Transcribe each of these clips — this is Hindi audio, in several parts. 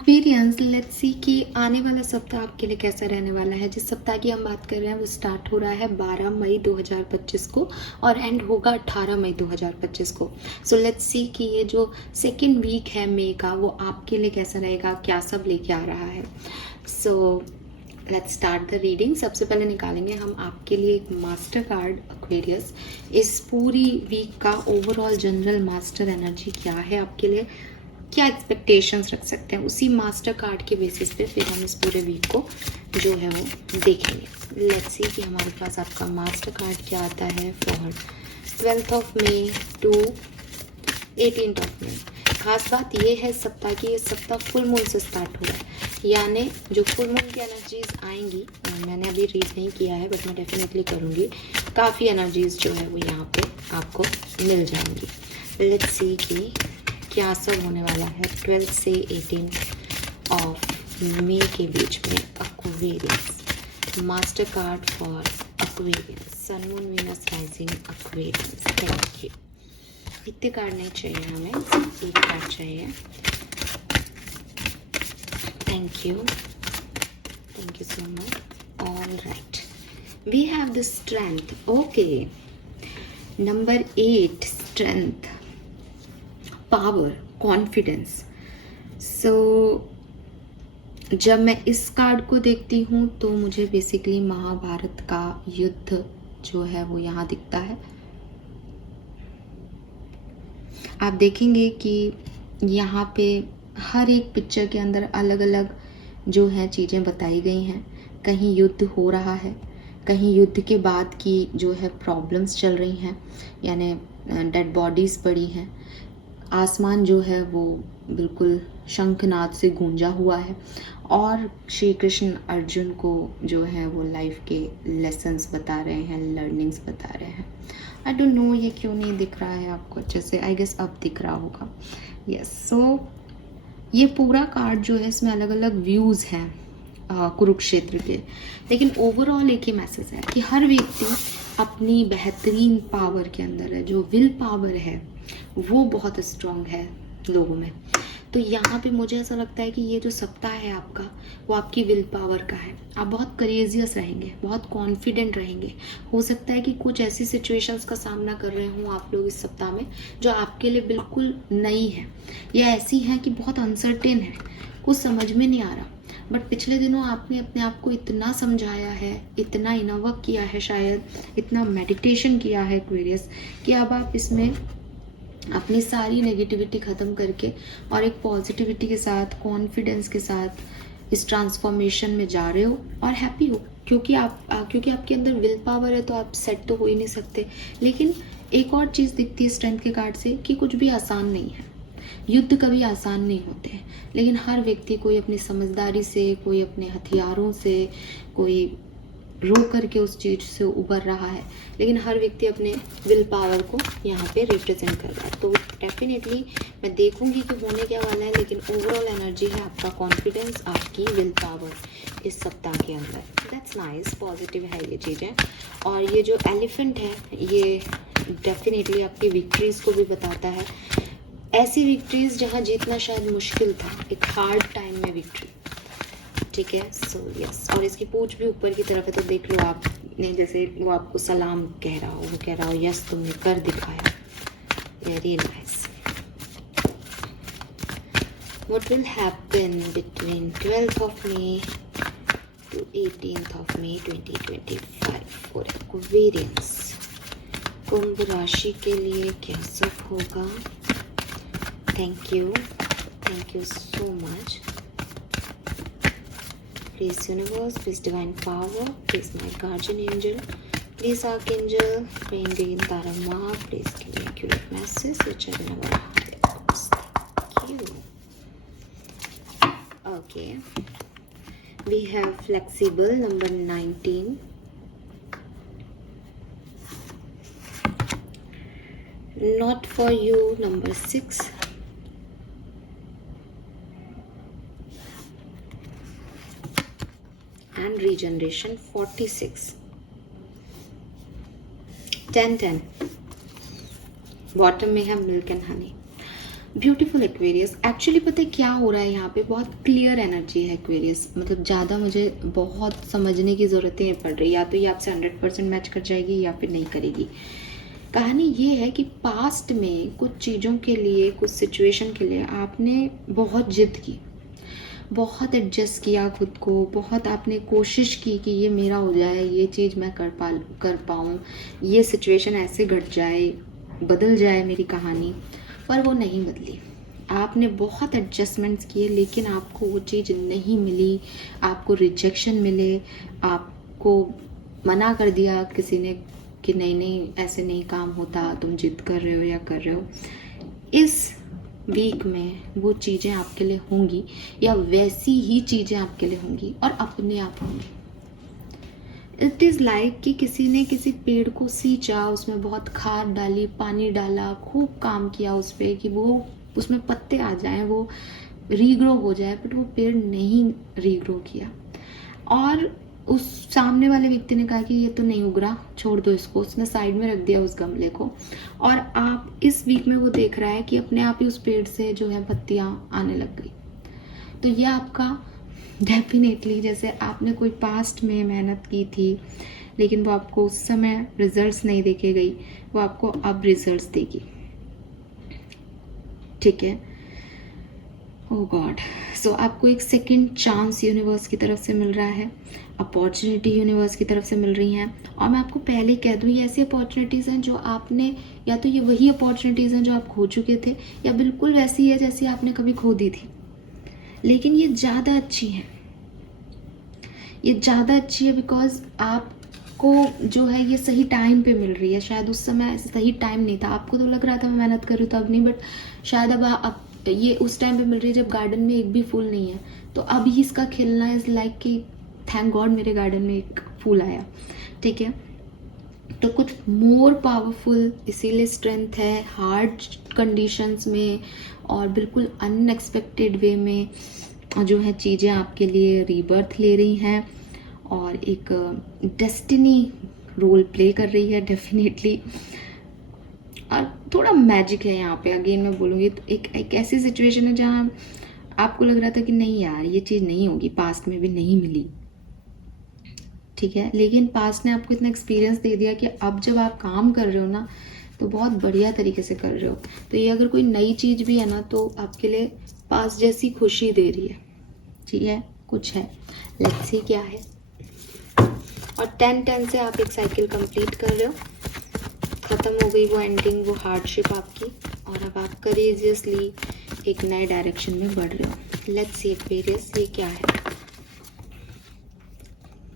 एक्वेरियंस, लेट्स सी कि आने वाला सप्ताह आपके लिए कैसा रहने वाला है। जिस सप्ताह की हम बात कर रहे हैं वो स्टार्ट हो रहा है 12 मई 2025 को और एंड होगा 18 मई 2025 को। सो लेट्स सी कि ये जो सेकेंड वीक है मई का वो आपके लिए कैसा रहेगा, क्या सब लेके आ रहा है। So let's start the reading. सबसे पहले निकालेंगे हम आपके लिए एक मास्टर कार्ड एक्वेरियस। इस पूरी वीक का ओवरऑल जनरल मास्टर एनर्जी क्या है आपके लिए, क्या एक्सपेक्टेशंस रख सकते हैं, उसी मास्टर कार्ड के बेसिस पे फिर हम इस पूरे वीक को जो है वो देखेंगे। लेट्स सी कि हमारे पास आपका मास्टर कार्ड क्या आता है फॉर 12 मई टू 18 मई। खास बात ये है सप्ताह की, ये सप्ताह फुल मून से स्टार्ट हो रहा है, यानी जो फुल मून की एनर्जीज आएंगी, मैंने अभी रीड नहीं किया है बट मैं डेफिनेटली करूँगी, काफ़ी एनर्जीज जो है वो यहाँ पे आपको मिल जाएंगी। लेट्स सी कि क्या सब होने वाला है 12 से 18 ऑफ मई के बीच में। Aquarius master card for Aquarius, sun moon Venus rising Aquarius. Thank you. इतने कार्ड नहीं चाहिए हमें, एक कार्ड चाहिए। Thank you so much. All right, we have the strength. Okay, number 8, strength, power, confidence. So जब मैं इस कार्ड को देखती हूँ तो मुझे बेसिकली महाभारत का युद्ध जो है वो यहाँ दिखता है। आप देखेंगे कि यहाँ पे हर एक पिक्चर के अंदर अलग अलग जो है चीज़ें बताई गई हैं। कहीं युद्ध हो रहा है, कहीं युद्ध के बाद की जो है प्रॉब्लम्स चल रही हैं, यानी डेड बॉडीज़ पड़ी हैं। आसमान जो है वो बिल्कुल शंखनाद से गूंजा हुआ है और श्री कृष्ण अर्जुन को जो है वो लाइफ के लेसन्स बता रहे हैं, लर्निंग्स बता रहे हैं। आई डोंट नो ये क्यों नहीं दिख रहा है आपको अच्छे से, आई गेस अब दिख रहा होगा। यस, सो ये पूरा कार्ड जो है इसमें अलग अलग व्यूज़ हैं कुरुक्षेत्र के, लेकिन ओवरऑल एक ही मैसेज है कि हर व्यक्ति अपनी बेहतरीन पावर के अंदर है। जो विल पावर है वो बहुत स्ट्रांग है लोगों में। तो यहाँ पे मुझे ऐसा लगता है कि ये जो सप्ताह है आपका वो आपकी विल पावर का है। आप बहुत करेजियस रहेंगे, बहुत कॉन्फिडेंट रहेंगे। हो सकता है कि कुछ ऐसी सिचुएशंस का सामना कर रहे हों आप लोग इस सप्ताह में जो आपके लिए बिल्कुल नई है या ऐसी हैं कि बहुत अनसर्टेन है, कुछ समझ में नहीं आ रहा। बट पिछले दिनों आपने अपने आप को इतना समझाया है, इतना इनवर्क किया है, शायद इतना मेडिटेशन किया है एक्वेरियस, कि अब आप इसमें अपनी सारी नेगेटिविटी ख़त्म करके और एक पॉजिटिविटी के साथ, कॉन्फिडेंस के साथ इस ट्रांसफॉर्मेशन में जा रहे हो और हैप्पी हो। क्योंकि आपके अंदर विल पावर है तो आप सेट तो हो ही नहीं सकते। लेकिन एक और चीज़ दिखती है स्ट्रेंथ के कार्ड से कि कुछ भी आसान नहीं है, युद्ध कभी आसान नहीं होते हैं, लेकिन हर व्यक्ति कोई अपनी समझदारी से, कोई अपने हथियारों से, कोई रो करके उस चीज़ से उबर रहा है, लेकिन हर व्यक्ति अपने विल पावर को यहाँ पे रिप्रेजेंट कर रहा है। तो डेफिनेटली मैं देखूंगी कि होने क्या वाला है, लेकिन ओवरऑल एनर्जी है आपका कॉन्फिडेंस, आपकी विल पावर इस सप्ताह के अंदर। दैट्स नाइस, पॉजिटिव है ये चीज़ें। और ये जो एलिफेंट है ये डेफिनेटली आपकी विक्ट्रीज को भी बताता है, ऐसी विक्ट्रीज जहाँ जीतना शायद मुश्किल था, एक हार्ड टाइम में विक्ट्री। ठीक है, सो यस। और इसकी पूंछ भी ऊपर की तरफ है, तो देख लो आपने, जैसे वो आपको सलाम कह रहा हो, वो कह रहा हो यस तुमने कर दिखाया। Very nice. What will happen between 12 May to 18 May 2025 for Aquarians? कुंभ राशि के लिए क्या सब होगा? Thank you so much. Please universe, please divine power, please my guardian angel, please archangel, Rain Tarama, please give me accurate message which I never had. Thank you. Okay, we have flexible number 19, not for you number 6, and regeneration 46, 10 bottom में है milk and honey. Beautiful Aquarius. Actually पता है क्या हो रहा है यहाँ पे, बहुत क्लियर एनर्जी है एक्वेरियस, मतलब ज़्यादा मुझे बहुत समझने की ज़रूरत नहीं पड़ रही, या तो ये आपसे 100% मैच कर जाएगी या फिर नहीं करेगी। कहानी ये है कि पास्ट में कुछ चीज़ों के लिए, कुछ सिचुएशन के लिए आपने बहुत जिद की, बहुत एडजस्ट किया खुद को, बहुत आपने कोशिश की कि ये मेरा हो जाए, ये चीज़ मैं कर पाऊँ, ये सिचुएशन ऐसे घट जाए, बदल जाए मेरी कहानी, पर वो नहीं बदली। आपने बहुत एडजस्टमेंट्स किए लेकिन आपको वो चीज़ नहीं मिली, आपको रिजेक्शन मिले, आपको मना कर दिया किसी ने कि नहीं नहीं ऐसे नहीं काम होता, तुम जिद कर रहे हो या कर रहे हो। इस वीक में वो चीज़ें आपके लिए होंगी, या वैसी ही चीज़ें आपके लिए होंगी और अपने आप होंगी। इट इज़ लाइक कि किसी ने किसी पेड़ को सींचा, उसमें बहुत खाद डाली, पानी डाला, खूब काम किया उस पर कि वो उसमें पत्ते आ जाएं, वो रीग्रो हो जाए, बट वो पेड़ नहीं रीग्रो किया। और उस सामने वाले व्यक्ति ने कहा कि ये तो नहीं उग रहा, छोड़ दो इसको, उसने साइड में रख दिया उस गमले को। और आप इस वीक में वो देख रहा है कि अपने आप ही उस पेड़ से जो है पत्तियां आने लग गई। तो ये आपका डेफिनेटली, जैसे आपने कोई पास्ट में मेहनत की थी लेकिन वो आपको उस समय रिजल्ट्स नहीं देके गई, वो आपको अब रिजल्ट्स देगी। ठीक है, ओह गॉड। सो आपको एक सेकंड चांस यूनिवर्स की तरफ से मिल रहा है, अपॉर्चुनिटी यूनिवर्स की तरफ से मिल रही हैं। और मैं आपको पहले कह दूँ, ये ऐसी अपॉर्चुनिटीज़ हैं जो आपने, या तो ये वही अपॉर्चुनिटीज़ हैं जो आप खो चुके थे, या बिल्कुल वैसी है जैसी आपने कभी खो दी थी, लेकिन ये ज़्यादा अच्छी है। ये ज़्यादा अच्छी है बिकॉज आपको जो है ये सही टाइम पे मिल रही है। शायद उस समय सही टाइम नहीं था, आपको तो लग रहा था मैं मेहनत करूँ तब नहीं, बट शायद अब ये उस टाइम पे मिल रही है जब गार्डन में एक भी फूल नहीं है। तो अभी इसका खिलना इज़ लाइक कि थैंक गॉड मेरे गार्डन में एक फूल आया। ठीक है, तो कुछ मोर पावरफुल, इसीलिए स्ट्रेंथ है हार्ड कंडीशंस में और बिल्कुल अनएक्सपेक्टेड वे में जो है चीज़ें आपके लिए रीबर्थ ले रही हैं और एक डेस्टिनी रोल प्ले कर रही है डेफिनेटली। और थोड़ा मैजिक है यहाँ पे, अगेन मैं बोलूँगी तो एक ऐसी सिचुएशन है जहाँ आपको लग रहा था कि नहीं यार ये चीज़ नहीं होगी, पास्ट में भी नहीं मिली। ठीक है, लेकिन पास्ट ने आपको इतना एक्सपीरियंस दे दिया कि अब जब आप काम कर रहे हो ना तो बहुत बढ़िया तरीके से कर रहे हो। तो ये अगर कोई नई चीज़ भी है ना तो आपके लिए पास्ट जैसी खुशी दे रही है। ठीक है, कुछ है, लेट्स सी क्या है। और 10-10 से आप एक साइकिल कंप्लीट कर रहे हो, ख़त्म हो गई वो एंडिंग, वो हार्डशिप आपकी, और अब आप करेजियसली एक नए डायरेक्शन में बढ़ रहे हो। लेट्स सी एक्वेरियस, ये क्या है।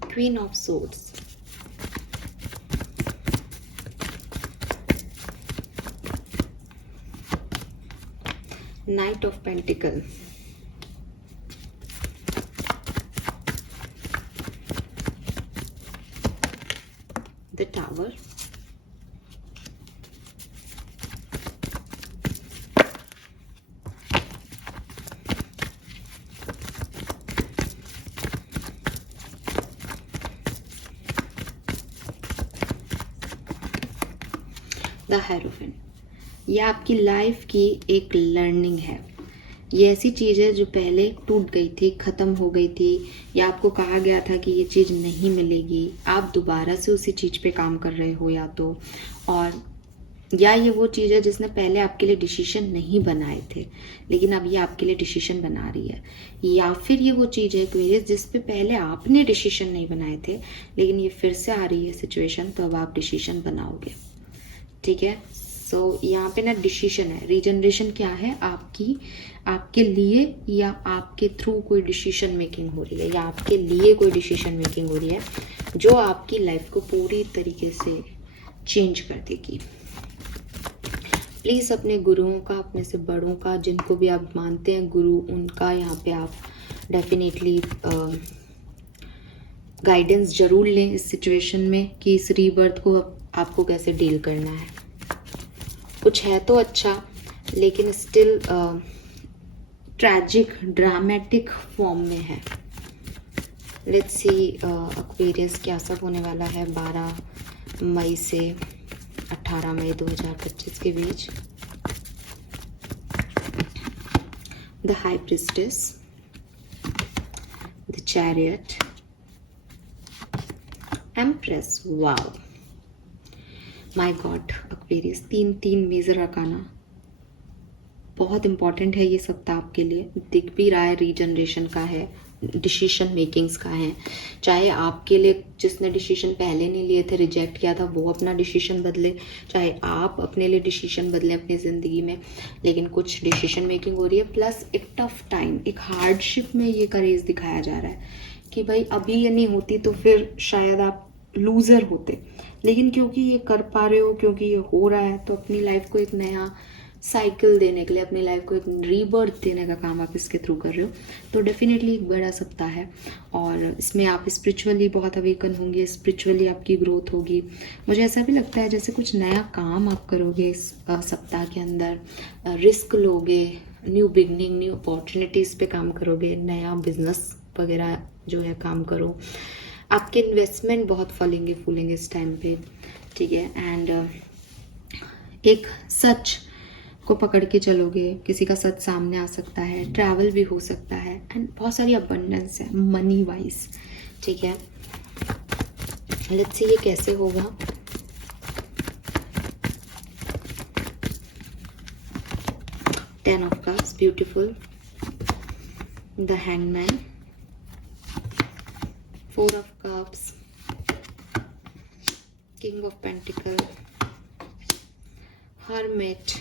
Queen of swords, night of pentacle, the tower, the hierophant. ये आपकी लाइफ की एक लर्निंग है। ये ऐसी चीज़ है जो पहले टूट गई थी, ख़त्म हो गई थी, या आपको कहा गया था कि ये चीज़ नहीं मिलेगी, आप दोबारा से उसी चीज़ पे काम कर रहे हो, या तो और या ये वो चीज़ है जिसने पहले आपके लिए डिसीजन नहीं बनाए थे लेकिन अब ये आपके लिए डिसीजन बना रही है, या फिर ये वो चीज़ है एक्वेरियस जिस पे पहले आपने डिसीजन नहीं बनाए थे लेकिन ये फिर से आ रही है सिचुएशन, तो अब आप डिसीजन बनाओगे। ठीक है, सो यहाँ पे ना डिसीजन है, रीजनरेशन क्या है आपकी, आपके लिए या आपके थ्रू कोई डिसीजन मेकिंग हो रही है, या आपके लिए कोई डिसीजन मेकिंग हो रही है जो आपकी लाइफ को पूरी तरीके से चेंज कर देगी। प्लीज़ अपने गुरुओं का, अपने से बड़ों का, जिनको भी आप मानते हैं गुरु, उनका यहाँ पे आप डेफिनेटली गाइडेंस जरूर लें इस सिचुएशन में कि इस रीबर्थ को आपको कैसे डील करना है। कुछ है तो अच्छा लेकिन स्टिल ट्रैजिक, ड्रामेटिक फॉर्म में है। लेट्स सी एक्वेरियस क्या सब होने वाला है 12 मई से 18 मई 2025 के बीच। The high priestess, the chariot, empress. Wow my god, Aquarius, तीन मेजर अरकाना। बहुत इंपॉर्टेंट है ये सप्ताह आपके लिए। दिख भी रहा है रीजनरेशन का है, डिसीजन मेकिंग्स का है। चाहे आपके लिए जिसने डिसीजन पहले नहीं लिए थे, रिजेक्ट किया था, वो अपना डिसीजन बदले, चाहे आप अपने लिए डिसीजन बदलें अपनी ज़िंदगी में, लेकिन कुछ डिसीजन मेकिंग हो रही है। प्लस एक टफ टाइम, एक हार्डशिप में ये करेज दिखाया जा रहा है कि भाई अभी ये नहीं होती तो फिर शायद आप लूज़र होते, लेकिन क्योंकि ये कर पा रहे हो, क्योंकि ये हो रहा है, तो अपनी लाइफ को एक नया साइकिल देने के लिए, अपनी लाइफ को एक रीबर्थ देने का काम आप इसके थ्रू कर रहे हो। तो डेफिनेटली एक बड़ा सप्ताह है और इसमें आप स्पिरिचुअली बहुत अवेकन होंगे, स्पिरिचुअली आपकी ग्रोथ होगी। मुझे ऐसा भी लगता है जैसे कुछ नया काम आप करोगे इस सप्ताह के अंदर, रिस्क लोगे, न्यू बिगनिंग, न्यू अपॉर्चुनिटीज़ पे काम करोगे, नया बिजनेस वगैरह जो है काम करो। आपके इन्वेस्टमेंट बहुत फलेंगे फूलेंगे इस टाइम पे, ठीक है। एंड एक सच को पकड़ के चलोगे, किसी का सच सामने आ सकता है, ट्रैवल भी हो सकता है, एंड बहुत सारी अबंडेंस है मनी वाइज, ठीक है। लेट्स सी ये कैसे होगा। Ten of cups, beautiful, the hangman, four of cups, king of pentacle, hermit,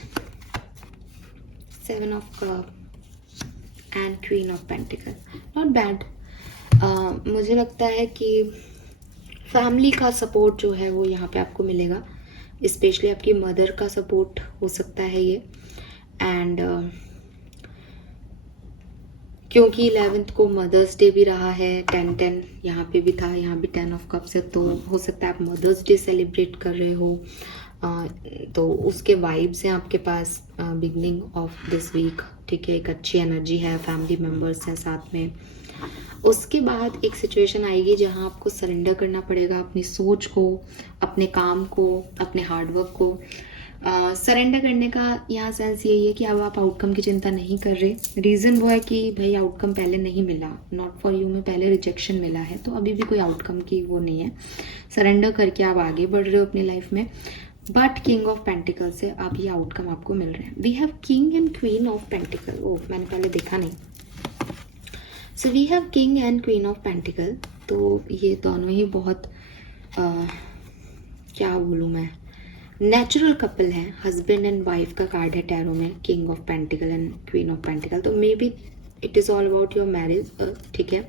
seven of cup and queen of pentacle. Not bad. मुझे लगता है कि फैमिली का सपोर्ट जो है वो यहाँ पे आपको मिलेगा, स्पेशली आपकी मदर का सपोर्ट हो सकता है ये। एंड क्योंकि 11th को मदर्स डे भी रहा है, 10-10 यहाँ पे भी था, यहाँ भी 10 ऑफ कप्स है, तो हो सकता है आप मदर्स डे सेलिब्रेट कर रहे हो। तो उसके वाइब्स हैं आपके पास बिगनिंग ऑफ दिस वीक, ठीक है। एक अच्छी एनर्जी है, फैमिली मेम्बर्स हैं साथ में। उसके बाद एक सिचुएशन आएगी जहां आपको सरेंडर करना पड़ेगा अपनी सोच को, अपने काम को, अपने हार्डवर्क को। सरेंडर करने का यहाँ सेंस यही है कि अब आप आउटकम की चिंता नहीं कर रहे। रीज़न वो है कि भाई आउटकम पहले नहीं मिला, नॉट फॉर यू में पहले रिजेक्शन मिला है, तो अभी भी कोई आउटकम की वो नहीं है। सरेंडर करके आप आगे बढ़ रहे हो अपनी लाइफ में। बट किंग ऑफ पेंटिकल से अब ये आउटकम आपको मिल रहे हैं। We have king and queen of pentacle. Oh, मैंने पहले देखा नहीं। So we have king and queen of pentacle. तो ये दोनों ही बहुत क्या बोलूँ मैं, नेचुरल कपल है। हस्बैंड एंड वाइफ का कार्ड है टैरो में, king of pentacle and queen of pentacle. तो maybe it is all about your marriage, ठीक है।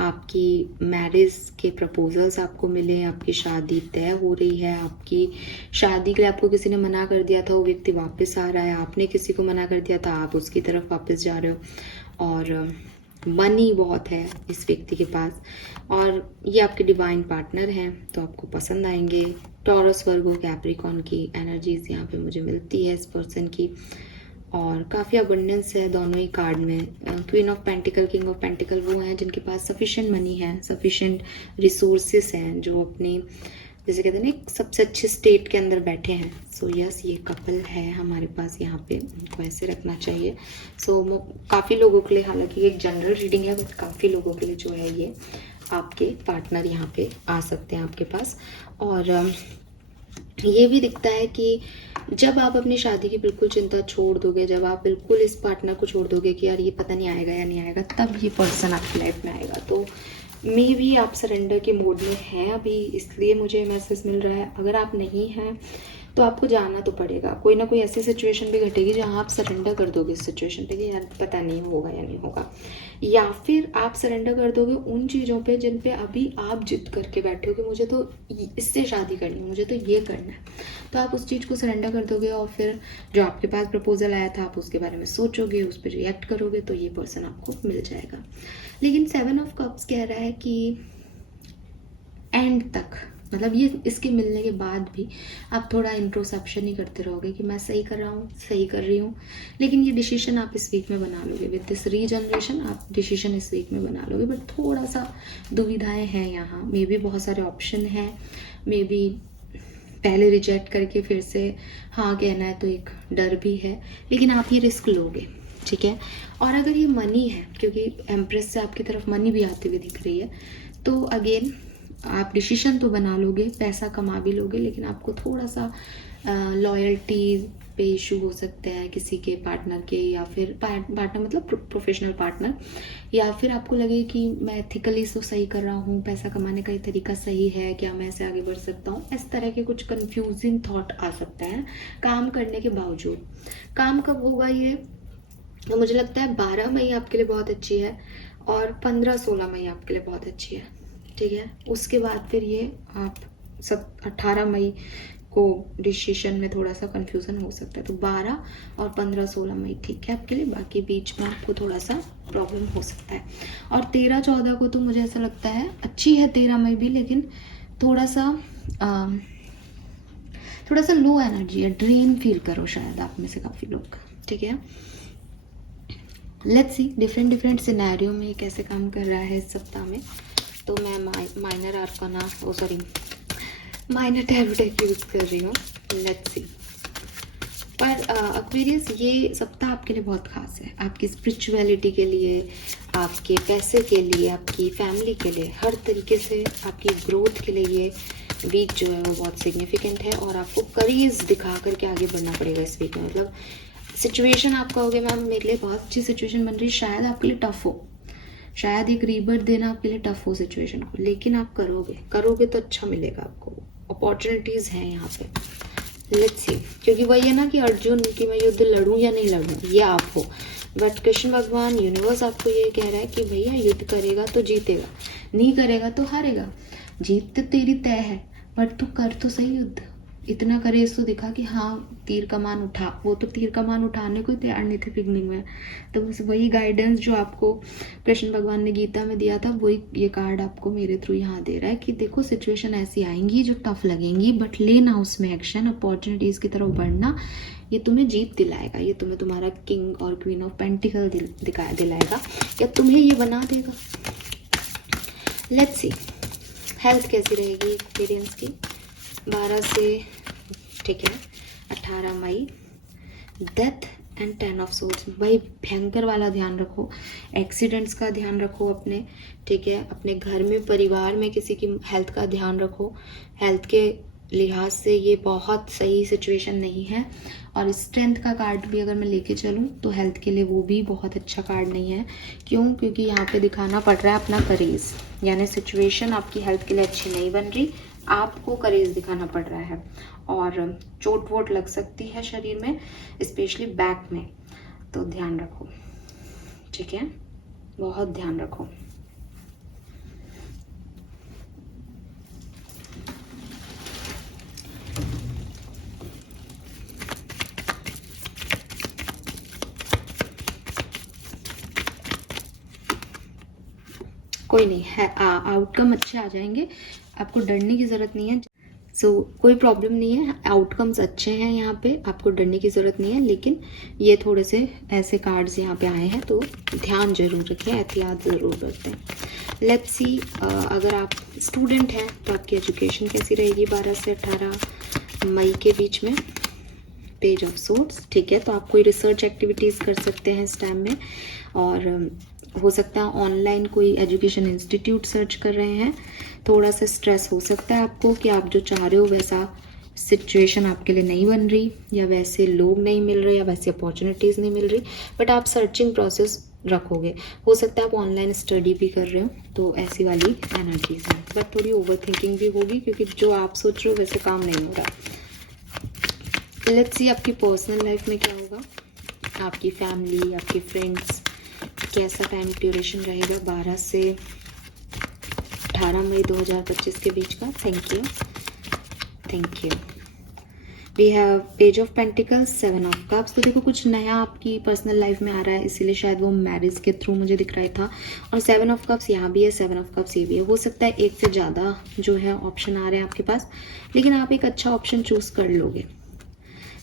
आपकी मैरिज के प्रपोजल्स आपको मिले, आपकी शादी तय हो रही है, आपकी शादी के लिए आपको किसी ने मना कर दिया था, वो व्यक्ति वापस आ रहा है, आपने किसी को मना कर दिया था, आप उसकी तरफ वापस जा रहे हो। और मनी बहुत है इस व्यक्ति के पास, और ये आपके डिवाइन पार्टनर हैं, तो आपको पसंद आएंगे। टॉरस, वर्गो, कैप्रिकॉर्न की एनर्जीज यहाँ पे मुझे मिलती है इस पर्सन की, और काफ़ी अबंडेंस है दोनों ही कार्ड में। Queen of pentacle, king of pentacle वो हैं जिनके पास सफिशिएंट मनी है, सफिशिएंट रिसोर्सेस हैं, जो अपनी जैसे कहते हैं ना एक सबसे अच्छे स्टेट के अंदर बैठे हैं। सो यस, ये कपल है हमारे पास यहाँ पे, उनको ऐसे रखना चाहिए। सो काफ़ी लोगों के लिए, हालांकि एक जनरल रीडिंग है, बट काफ़ी लोगों के लिए जो है ये आपके पार्टनर यहाँ पे आ सकते हैं आपके पास। और ये भी दिखता है कि जब आप अपनी शादी की बिल्कुल चिंता छोड़ दोगे, जब आप बिल्कुल इस पार्टनर को छोड़ दोगे कि यार ये पता नहीं आएगा या नहीं आएगा, तब ये पर्सन आपकी लाइफ में आएगा। तो मे भी आप सरेंडर के मोड में हैं अभी, इसलिए मुझे मैसेज मिल रहा है। अगर आप नहीं हैं तो आपको जाना तो पड़ेगा। कोई ना कोई ऐसी सिचुएशन भी घटेगी जहाँ आप सरेंडर कर दोगे इस सिचुएशन पे कि यार पता नहीं होगा या नहीं होगा, या फिर आप सरेंडर कर दोगे उन चीज़ों पे जिन पे अभी आप जिद करके बैठे हो कि मुझे तो इससे शादी करनी है, मुझे तो ये करना है। तो आप उस चीज़ को सरेंडर कर दोगे, और फिर जो आपके पास प्रपोजल आया था आप उसके बारे में सोचोगे, उस पर रिएक्ट करोगे, तो ये पर्सन आपको मिल जाएगा। लेकिन 7 ऑफ कप्स कह रहा है कि एंड तक, मतलब ये इसके मिलने के बाद भी आप थोड़ा इंट्रोस्पेक्शन ही करते रहोगे कि मैं सही कर रहा हूँ, सही कर रही हूँ। लेकिन ये डिसीजन आप इस वीक में बना लोगे, विद दिस रीजनरेशन आप डिसीजन इस वीक में बना लोगे। बट थोड़ा सा दुविधाएं हैं यहाँ, मे बी बहुत सारे ऑप्शन हैं, मे बी पहले रिजेक्ट करके फिर से हाँ कहना है, तो एक डर भी है। लेकिन आप ये रिस्क लोगे, ठीक है। और अगर ये मनी है, क्योंकि एम्प्रेस से आपकी तरफ मनी भी आती हुई दिख रही है, तो अगेन आप डिसीजन तो बना लोगे, पैसा कमा भी लोगे, लेकिन आपको थोड़ा सा लॉयल्टी पे इशू हो सकता है किसी के पार्टनर के, या फिर पार्टनर मतलब प्रोफेशनल पार्टनर, या फिर आपको लगे कि मैं एथिकली तो सही कर रहा हूँ, पैसा कमाने का ये तरीका सही है क्या, मैं ऐसे आगे बढ़ सकता हूँ, इस तरह के कुछ कंफ्यूजिंग थॉट आ सकते हैं काम करने के बावजूद। काम कब होगा ये, तो मुझे लगता है 12 मई आपके लिए बहुत अच्छी है, और 15-16 मई आपके लिए बहुत अच्छी है, ठीक है। उसके बाद फिर ये आप 18 मई को डिसीजन में थोड़ा सा कंफ्यूजन हो सकता है, तो 12 और 15-16 मई ठीक है आपके लिए, बाकी बीच में आपको थोड़ा सा प्रॉब्लम हो सकता है। और 13-14 को तो मुझे ऐसा लगता है अच्छी है 13 मई भी, लेकिन थोड़ा सा लो एनर्जी है, ड्रेन फील करो शायद आप में से काफ़ी लोग, ठीक है। लेट्स सी डिफरेंट सिनेरियो में कैसे काम कर रहा है इस सप्ताह में। तो मैं minor आर्काना minor tarot deck use कर रही हूँ, लेट्स सी। पर एक्वेरियस ये सप्ताह आपके लिए बहुत खास है, आपकी स्पिरिचुअलिटी के लिए, आपके पैसे के लिए, आपकी फैमिली के लिए, हर तरीके से आपकी ग्रोथ के लिए ये वीक जो है वो बहुत सिग्निफिकेंट है। और आपको करेज दिखा करके आगे बढ़ना पड़ेगा इस वीक में। मतलब सिचुएशन आप कहोगे मैम मेरे लिए बहुत अच्छी सिचुएशन बन रही है, शायद आपके लिए टफ हो, शायद एक रीबर्थ देना आपके लिए टफ हो सिचुएशन को, लेकिन आप करोगे तो अच्छा मिलेगा आपको, अपॉर्चुनिटीज़ हैं यहाँ पे। लेट्स सी, क्योंकि वही है ना कि अर्जुन कि मैं युद्ध लड़ूं या नहीं लड़ूं, ये आप हो, बट कृष्ण भगवान यूनिवर्स आपको ये कह रहा है कि भैया युद्ध करेगा तो जीतेगा, नहीं करेगा तो हारेगा, जीत तो तेरी तय है, बट तू कर तो सही युद्ध, इतना करेज तो दिखा कि हाँ तीर कमान उठा। वो तो तीर कमान उठाने को ही तैयार नहीं थे बिगनिंग में, तो बस वही गाइडेंस जो आपको कृष्ण भगवान ने गीता में दिया था, वही ये कार्ड आपको मेरे थ्रू यहाँ दे रहा है कि देखो सिचुएशन ऐसी आएंगी जो टफ लगेंगी, बट लेना उसमें एक्शन, अपॉर्चुनिटीज़ की तरफ बढ़ना, ये तुम्हें जीत दिलाएगा, ये तुम्हें तुम्हारा किंग और क्वीन ऑफ पेंटिकल दिलाएगा, या तुम्हें ये बना देगा। लेट्स सी हेल्थ कैसी रहेगी एक्सपीरियंस की 12 से, ठीक है 18 मई। डेथ एंड 10 ऑफ सोर्ड्स, भाई भयंकर वाला ध्यान रखो, एक्सीडेंट्स का ध्यान रखो अपने, ठीक है, अपने घर में परिवार में किसी की हेल्थ का ध्यान रखो, हेल्थ के लिहाज से ये बहुत सही सिचुएशन नहीं है। और स्ट्रेंथ का कार्ड भी अगर मैं लेके चलूँ तो हेल्थ के लिए वो भी बहुत अच्छा कार्ड नहीं है। क्यों? क्योंकि यहाँ पे दिखाना पड़ रहा है अपना करेज, यानी सिचुएशन आपकी हेल्थ के लिए अच्छी नहीं बन रही, आपको करेज दिखाना पड़ रहा है, और चोट वोट लग सकती है शरीर में, स्पेशली बैक में, तो ध्यान रखो, ठीक है, बहुत ध्यान रखो। कोई नहीं है, आउटकम अच्छे आ जाएंगे, आपको डरने की ज़रूरत नहीं है। कोई प्रॉब्लम नहीं है, आउटकम्स अच्छे हैं यहाँ पे, आपको डरने की ज़रूरत नहीं है। लेकिन ये थोड़े से ऐसे कार्ड्स यहाँ पे आए हैं तो ध्यान जरूर रखें, एहतियात ज़रूर बरतें। लेट्स सी, अगर आप स्टूडेंट हैं तो आपकी एजुकेशन कैसी रहेगी 12 से 18 मई के बीच में। पेज ऑफ सोर्ड्स, ठीक है, तो आप कोई रिसर्च एक्टिविटीज़ कर सकते हैं इस टाइम में, और हो सकता है ऑनलाइन कोई एजुकेशन इंस्टीट्यूट सर्च कर रहे हैं। थोड़ा सा स्ट्रेस हो सकता है आपको कि आप जो चाह रहे हो वैसा सिचुएशन आपके लिए नहीं बन रही, या वैसे लोग नहीं मिल रहे, या वैसे अपॉर्चुनिटीज़ नहीं मिल रही, बट आप सर्चिंग प्रोसेस रखोगे। हो सकता है आप ऑनलाइन स्टडी भी कर रहे हो, तो ऐसी वाली एनर्जीज हैं, बट थोड़ी ओवर थिंकिंग भी होगी क्योंकि जो आप सोच रहे हो वैसे काम नहीं हो रहा। लेट्स सी आपकी पर्सनल लाइफ में क्या होगा, आपकी फैमिली, आपके फ्रेंड्स, कैसा टाइम ड्यूरेशन रहेगा 12 से 18 मई 2025 के बीच का। Thank you. We have page of pentacles, 7 of cups. तो देखो कुछ नया आपकी पर्सनल लाइफ में आ रहा है, इसीलिए शायद वो मैरिज के थ्रू मुझे दिख रहा था। और 7 ऑफ कप्स यहाँ भी है, 7 ऑफ कप्स ये भी है। हो सकता है एक से ज़्यादा जो है ऑप्शन आ रहे हैं आपके पास, लेकिन आप एक अच्छा ऑप्शन चूज़ कर लोगे,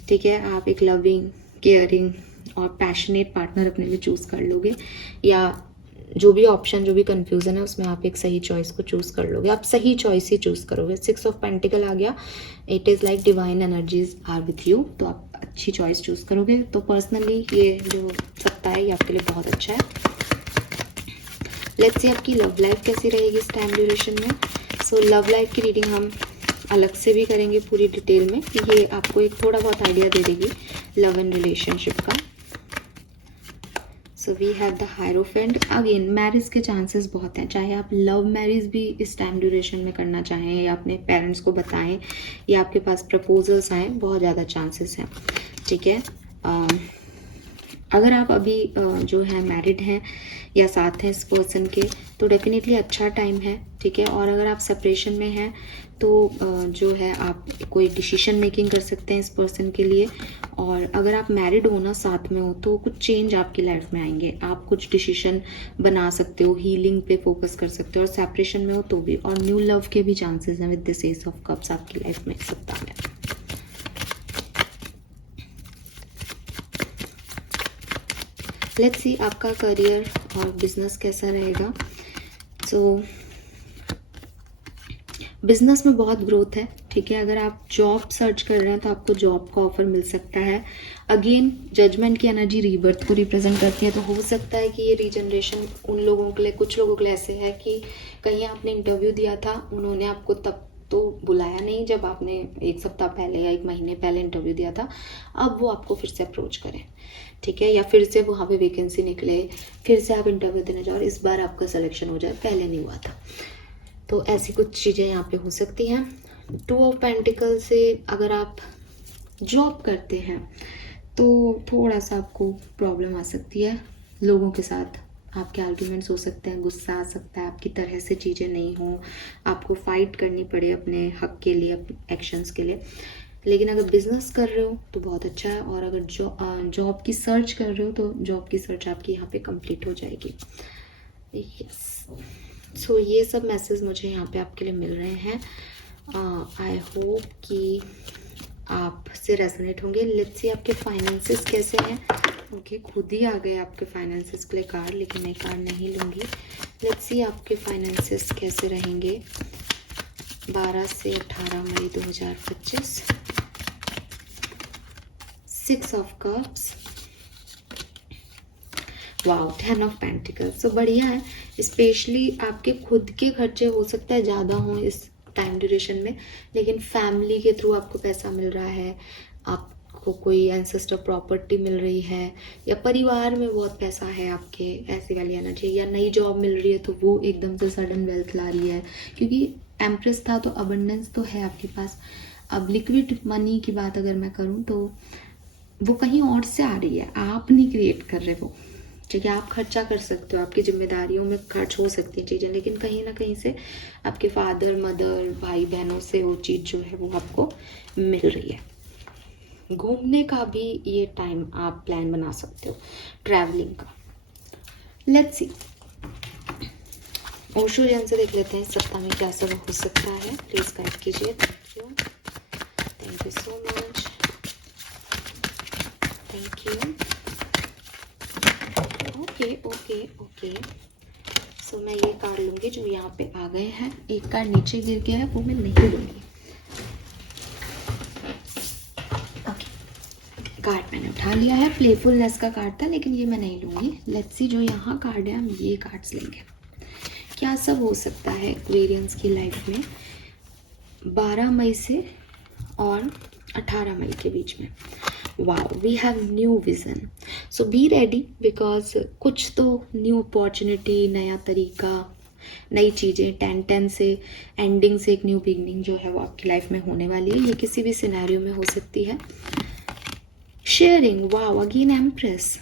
ठीक है। आप एक लविंग, केयरिंग और पैशनेट पार्टनर अपने लिए चूज़ कर लोगे, या जो भी ऑप्शन, जो भी कंफ्यूजन है उसमें आप एक सही चॉइस को चूज़ कर लोगे। आप सही चॉइस ही चूज़ करोगे। 6 ऑफ पेंटिकल आ गया, it is like divine energies are with you, तो आप अच्छी चॉइस चूज़ करोगे। तो पर्सनली ये जो सप्ताह है ये आपके लिए बहुत अच्छा है। लेट्स सी आपकी लव लाइफ कैसी रहेगी इस टाइम ड्यूरेशन में। सो लव लाइफ की रीडिंग हम अलग से भी करेंगे पूरी डिटेल में, ये आपको एक थोड़ा बहुत आइडिया दे देगी लव एंड रिलेशनशिप का। So we have the hierophant. Again marriage के चांसेस बहुत हैं, चाहे आप लव मैरिज भी इस टाइम ड्यूरेशन में करना चाहें या अपने पेरेंट्स को बताएं या आपके पास प्रपोजल्स आएँ, बहुत ज़्यादा चांसेस हैं। ठीक है, अगर आप अभी जो है मैरिड हैं या साथ हैं इस पर्सन के तो डेफिनेटली अच्छा टाइम है। ठीक है, और अगर आप सेपरेशन में हैं तो जो है आप कोई डिसीजन मेकिंग कर सकते हैं इस पर्सन के लिए। और अगर आप मैरिड हो ना, साथ में हो, तो कुछ चेंज आपकी लाइफ में आएंगे, आप कुछ डिसीजन बना सकते हो, हीलिंग पे फोकस कर सकते हो। और सेपरेशन में हो तो भी, और न्यू लव के भी चांसेस हैं with this S of cups आपकी लाइफ में सप्ताह में। लेट्स सी आपका करियर और बिजनेस कैसा रहेगा। सो बिजनेस में बहुत ग्रोथ है। ठीक है, अगर आप जॉब सर्च कर रहे हैं तो आपको जॉब का ऑफर मिल सकता है। अगेन जजमेंट की एनर्जी रीबर्थ को रिप्रेजेंट करती है, तो हो सकता है कि ये रीजनरेशन उन लोगों के लिए, कुछ लोगों के लिए ऐसे है कि कहीं आपने इंटरव्यू दिया था, उन्होंने आपको तब तो बुलाया नहीं जब आपने एक सप्ताह पहले या एक महीने पहले इंटरव्यू दिया था, अब वो आपको फिर से अप्रोच करें। ठीक है, या फिर से वहाँ पे वैकेंसी निकले, फिर से आप इंटरव्यू देने जाओ और इस बार आपका सिलेक्शन हो जाए, पहले नहीं हुआ था। तो ऐसी कुछ चीज़ें यहाँ पे हो सकती हैं। 2 ऑफ पेंटिकल से अगर आप जॉब करते हैं तो थोड़ा सा आपको प्रॉब्लम आ सकती है, लोगों के साथ आपके आर्ग्यूमेंट्स हो सकते हैं, गुस्सा आ सकता है, आपकी तरह से चीज़ें नहीं हो, आपको फाइट करनी पड़े अपने हक के लिए, अपने एक्शंस के लिए। लेकिन अगर बिजनेस कर रहे हो तो बहुत अच्छा है, और अगर जॉब की सर्च कर रहे हो तो जॉब की सर्च आपकी यहाँ पे कंप्लीट हो जाएगी। यस, सो ये सब मैसेज मुझे यहाँ पे आपके लिए मिल रहे हैं। आई होप कि आपसे रेजोनेट होंगे। लेट्स सी आपके फाइनेंसेस कैसे हैं। ओके, खुद ही आ गए आपके फाइनेंसेस के लिए कार्ड, लेकिन मैं कार्ड नहीं लूँगी। लेट्स सी आपके फाइनेंसेस कैसे रहेंगे 12 से 18 मई 2025। 6 of cups, wow, 10 of pentacles. तो बढ़िया है, स्पेशली आपके खुद के खर्चे हो सकता है ज़्यादा हों इस टाइम ड्यूरेशन में, लेकिन फैमिली के थ्रू आपको पैसा मिल रहा है, आपको कोई एंसेस्टर प्रॉपर्टी मिल रही है, या परिवार में बहुत पैसा है आपके, ऐसी वाली एनर्जी, या नई जॉब मिल रही है तो वो एकदम से सडन वेल्थ ला रही है, क्योंकि एम्प्रेस था तो अबंडेंस तो है आपके पास। अब लिक्विड मनी की बात अगर मैं करूँ तो वो कहीं और से आ रही है, आप नहीं क्रिएट कर रहे वो। ठीक है, आप खर्चा कर सकते हो, आपकी जिम्मेदारियों में खर्च हो सकती हैं चीज़ें, लेकिन कहीं ना कहीं से आपके फादर मदर भाई बहनों से वो चीज़ जो है वो आपको मिल रही है। घूमने का भी ये टाइम आप प्लान बना सकते हो, ट्रैवलिंग का। लेट्स सी ओशो जन से देख लेते हैं इस सप्ताह में क्या सब हो सकता है, प्लीज गाइड कीजिए। Thank you so much, thank you. Okay, so मैं ये कार्ड लूँगी जो यहाँ पे आ गए हैं। एक कार्ड नीचे गिर गया है, वो मैं नहीं लूँगी। ओके, कार्ड मैंने उठा लिया है, प्लेफुलनेस का कार्ड था, लेकिन ये मैं नहीं लूँगी। लेट्स सी जो यहाँ कार्ड है हम ये कार्ड्स लेंगे। क्या सब हो सकता है एक्वेरियंस की लाइफ में 12 मई से और 18 मई के बीच में। Wow, we have new vision, so be ready, because कुछ तो न्यू अपॉर्चुनिटी, नया तरीका, नई चीज़ें, 10-10 से एंडिंग से एक न्यू बिगनिंग जो है वो आपकी लाइफ में होने वाली है। ये किसी भी सिनेरियो में हो सकती है। Sharing, wow, again empress,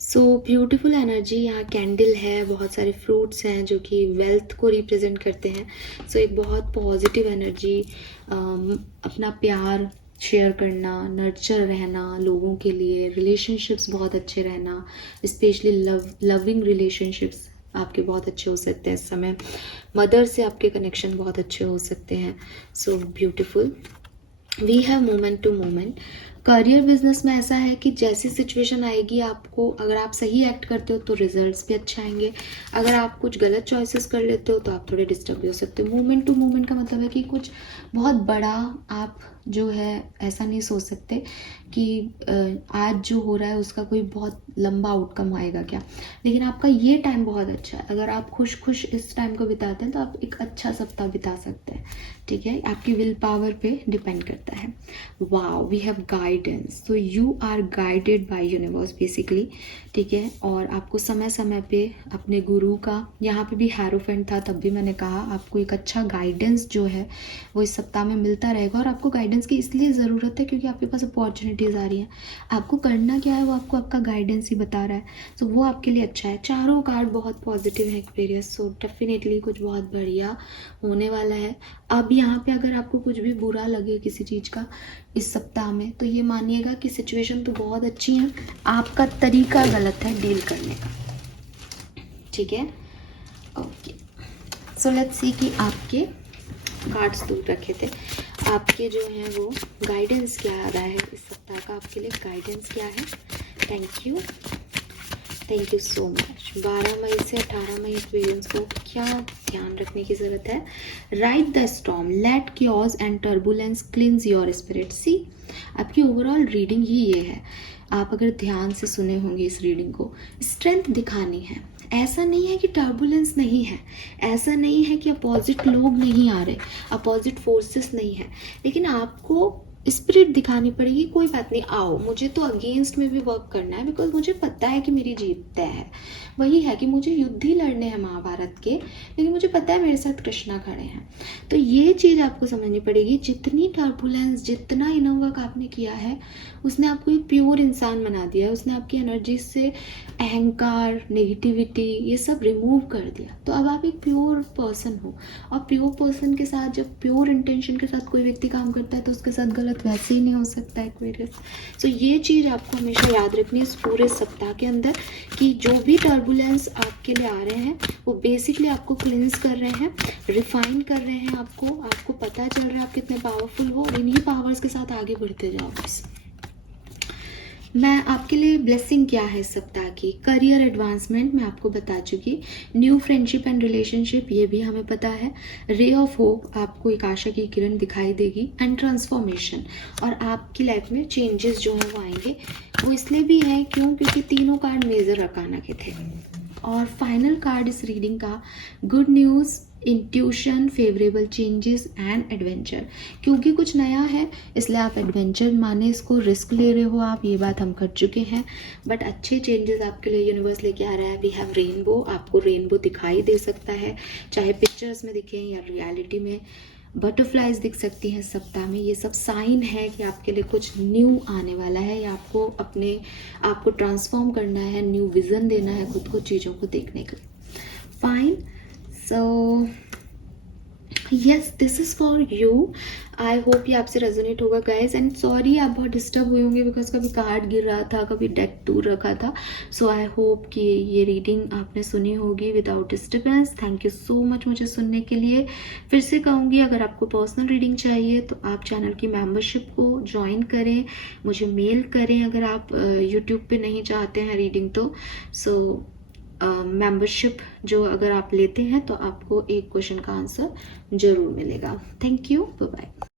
so beautiful energy. यहाँ कैंडल है, बहुत सारे फ्रूट्स हैं जो कि वेल्थ को रिप्रेजेंट करते हैं। सो एक बहुत पॉजिटिव एनर्जी, अपना प्यार शेयर करना, नर्चर रहना लोगों के लिए, रिलेशनशिप्स बहुत अच्छे रहना, स्पेशली लविंग रिलेशनशिप्स आपके बहुत अच्छे हो सकते हैं इस समय। मदर से आपके कनेक्शन बहुत अच्छे हो सकते हैं। So beautiful, we have moment to moment, career business में ऐसा है कि जैसी सिचुएशन आएगी आपको, अगर आप सही एक्ट करते हो तो रिजल्ट्स भी अच्छे आएंगे, अगर आप कुछ गलत चॉइसेस कर लेते हो तो आप थोड़े डिस्टर्ब भी हो सकते हो। मूवमेंट टू मूवमेंट का मतलब है कि कुछ बहुत बड़ा आप जो है ऐसा नहीं सोच सकते कि आज जो हो रहा है उसका कोई बहुत लंबा आउटकम आएगा क्या, लेकिन आपका ये टाइम बहुत अच्छा है। अगर आप खुश खुश इस टाइम को बिताते हैं तो आप एक अच्छा सप्ताह बिता सकते हैं, ठीक है। आपकी विल पावर पे डिपेंड करता है। वाओ, वी हैव गाइडेंस, तो you are guided by universe basically, ठीक है। और आपको समय समय पे अपने गुरु का, यहाँ पे भी हैरोफेंट था तब भी मैंने कहा आपको एक अच्छा गाइडेंस जो है वो इस सप्ताह में मिलता रहेगा। और आपको गाइडेंस की इसलिए ज़रूरत है क्योंकि आपके पास अपॉर्चुनिटीज़ आ रही हैं। आपको करना क्या है वो आपको आपका गाइडेंस ही बता रहा है, तो वो आपके लिए अच्छा है। चारों कार्ड बहुत पॉजिटिव है एक्वेरियस, सो डेफिनेटली कुछ बहुत बढ़िया होने वाला है। अब यहाँ पे अगर आपको कुछ भी बुरा लगे किसी चीज़ का इस सप्ताह में, तो ये मानिएगा कि सिचुएशन तो बहुत अच्छी है, आपका तरीका गलत है डील करने का, ठीक है। ओके, सो लेट्स सी कि आपके कार्ड्स दूर रखे थे, आपके जो हैं वो गाइडेंस क्या आ रहा है इस सप्ताह का, आपके लिए गाइडेंस क्या है। Thank you so much. 12 मई से 18 मई एक्वेरियंस को क्या ध्यान रखने की ज़रूरत है। Ride the storm, let cures and turbulence cleanse your spirit. See, आपकी ओवरऑल रीडिंग ही ये है। आप अगर ध्यान से सुने होंगे इस रीडिंग को, स्ट्रेंथ दिखानी है। ऐसा नहीं है कि टर्बुलेंस नहीं है, ऐसा नहीं है कि अपोजिट लोग नहीं आ रहे, अपोजिट फोर्सेस नहीं है, लेकिन आपको स्पिरिट दिखानी पड़ेगी। कोई बात नहीं, आओ, मुझे तो अगेंस्ट में भी वर्क करना है, बिकॉज मुझे पता है कि मेरी जीत तय है। वही है कि मुझे युद्ध ही लड़ने हैं महाभारत के, लेकिन मुझे पता है मेरे साथ कृष्णा खड़े हैं। तो ये चीज़ आपको समझनी पड़ेगी। जितनी टर्बुलेंस, जितना इनर वर्क आपने किया है, उसने आपको एक प्योर इंसान बना दिया है। उसने आपकी एनर्जी से अहंकार, नेगेटिविटी, ये सब रिमूव कर दिया। तो अब आप एक प्योर पर्सन हो, और प्योर पर्सन के साथ, जब प्योर इंटेंशन के साथ कोई व्यक्ति काम करता है तो उसके साथ गलत वैसे ही नहीं हो सकता है एक्वेरियस। सो ये चीज़ आपको हमेशा याद रखनी है इस पूरे सप्ताह के अंदर, कि जो भी टर्बुलेंस आपके लिए आ रहे हैं वो बेसिकली आपको क्लींस कर रहे हैं, रिफाइन कर रहे हैं आपको पता चल रहा है आप कितने पावरफुल हो, और इन्हीं पावर्स के साथ आगे बढ़ते जाओ बस। मैं आपके लिए ब्लेसिंग क्या है इस सप्ताह की। करियर एडवांसमेंट मैं आपको बता चुकी, न्यू फ्रेंडशिप एंड रिलेशनशिप ये भी हमें पता है, रे ऑफ होप, आपको एक आशा की किरण दिखाई देगी, एंड ट्रांसफॉर्मेशन, और आपकी लाइफ में चेंजेस जो हैं वो आएंगे। वो इसलिए भी है क्योंकि तीनों कार्ड मेजर अकाना के थे। और फाइनल कार्ड इस रीडिंग का good news, intuition, favourable changes and adventure. क्योंकि कुछ नया है इसलिए आप एडवेंचर माने इसको, रिस्क ले रहे हो आप, ये बात हम कर चुके हैं। बट अच्छे चेंजेस आपके लिए यूनिवर्स लेके आ रहा है। वी हैव रेनबो, आपको रेनबो दिखाई दे सकता है, चाहे पिक्चर्स में दिखें या रियलिटी में। बटरफ्लाइज दिख सकती हैं सप्ताह में। ये सब साइन है कि आपके लिए कुछ न्यू आने वाला है, या आपको ट्रांसफॉर्म करना है, न्यू विजन देना है खुद को, चीज़ों को देखने के लिए। Fine, so yes, this is for you. I hope ये आपसे रेजोनेट होगा गाइज, एंड सॉरी आप बहुत डिस्टर्ब हुए होंगे बिकॉज कभी कार्ड गिर रहा था, कभी डेक दूर रखा था। सो आई होप कि ये रीडिंग आपने सुनी होगी without disturbance. Thank you so much मुझे सुनने के लिए। फिर से कहूँगी, अगर आपको पर्सनल रीडिंग चाहिए तो आप चैनल की मेम्बरशिप को ज्वाइन करें, मुझे मेल करें। अगर आप यूट्यूब पे नहीं चाहते हैं रीडिंग तो मेंबरशिप जो अगर आप लेते हैं तो आपको एक क्वेश्चन का आंसर जरूर मिलेगा। Thank you, bye bye.